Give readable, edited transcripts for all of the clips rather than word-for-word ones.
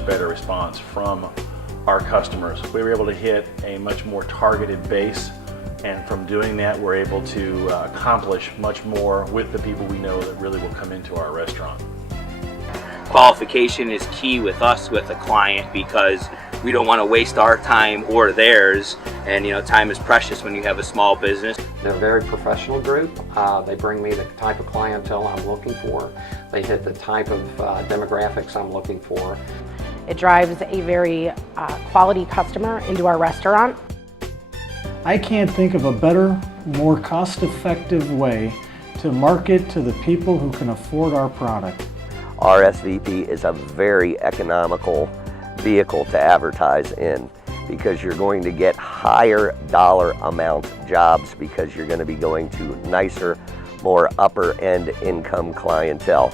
much better response from our customers. We were able to hit a much more targeted base, and from doing that we're able to accomplish much more with the people we know that really will come into our restaurant. Qualification is key with us, with a client, because we don't want to waste our time or theirs, and time is precious when you have a small business. They're a very professional group. They bring me the type of clientele I'm looking for. They hit the type of demographics I'm looking for. It drives a very quality customer into our restaurant. I can't think of a better, more cost-effective way to market to the people who can afford our product. RSVP is a very economical vehicle to advertise in, because you're going to get higher dollar amount jobs, because you're going to be going to nicer, more upper end income clientele.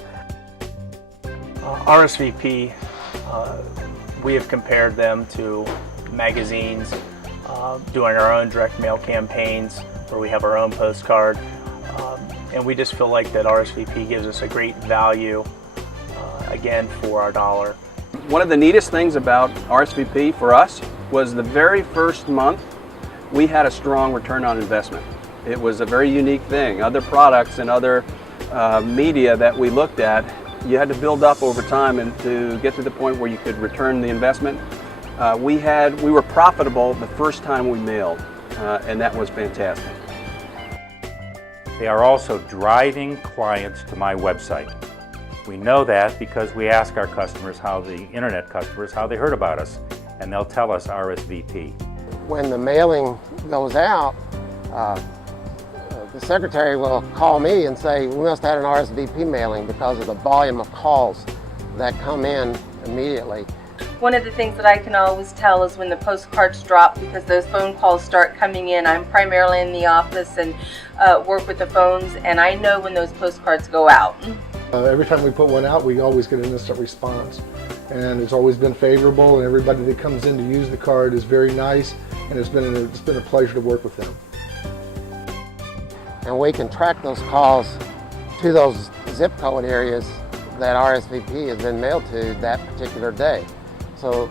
RSVP, we have compared them to magazines, doing our own direct mail campaigns where we have our own postcard, and we just feel like that RSVP gives us a great value again for our dollar. One of the neatest things about RSVP for us was the very first month we had a strong return on investment. It was a very unique thing. Other products and other media that we looked at, you had to build up over time and to get to the point where you could return the investment. We were profitable the first time we mailed, and that was fantastic. They are also driving clients to my website. We know that because we ask our customers, the internet customers, how they heard about us, and they'll tell us RSVP. When the mailing goes out, the secretary will call me and say, we must have had an RSVP mailing because of the volume of calls that come in immediately. One of the things that I can always tell is when the postcards drop, because those phone calls start coming in. I'm primarily in the office and work with the phones, and I know when those postcards go out. Every time we put one out, we always get an instant response, and it's always been favorable, and everybody that comes in to use the card is very nice, and it's been a pleasure to work with them. And we can track those calls to those zip code areas that RSVP has been mailed to that particular day. So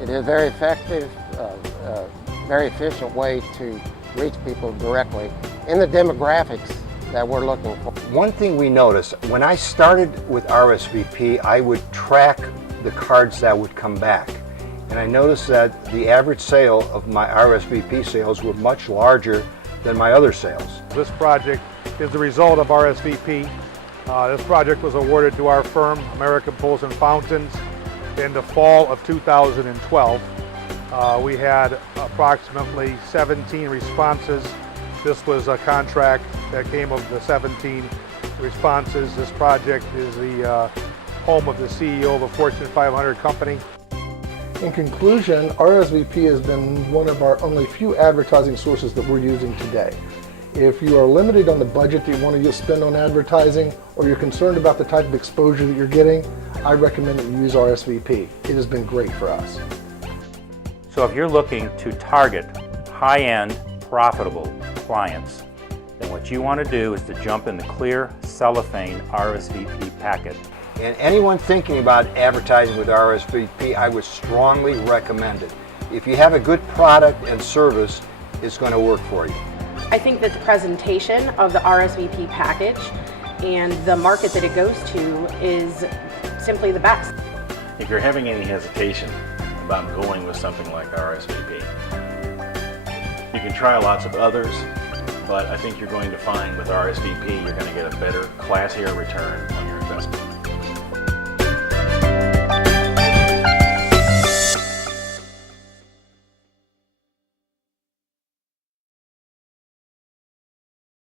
it is very effective, very efficient way to reach people directly in the demographics that we're looking for. One thing we noticed, when I started with RSVP, I would track the cards that would come back. And I noticed that the average sale of my RSVP sales were much larger than my other sales. This project is the result of RSVP. This project was awarded to our firm, American Pools and Fountains, in the fall of 2012. We had approximately 17 responses. This was a contract that came of the 17 responses. This project is the home of the CEO of a Fortune 500 company. In conclusion, RSVP has been one of our only few advertising sources that we're using today. If you are limited on the budget that you want to spend on advertising, or you're concerned about the type of exposure that you're getting, I recommend that you use RSVP. It has been great for us. So if you're looking to target high-end, profitable clients, then what you want to do is to jump in the clear cellophane RSVP packet. And anyone thinking about advertising with RSVP, I would strongly recommend it. If you have a good product and service, it's going to work for you. I think that the presentation of the RSVP package and the market that it goes to is simply the best. If you're having any hesitation about going with something like RSVP, you can try lots of others, but I think you're going to find with RSVP you're going to get a better, classier return on your investment.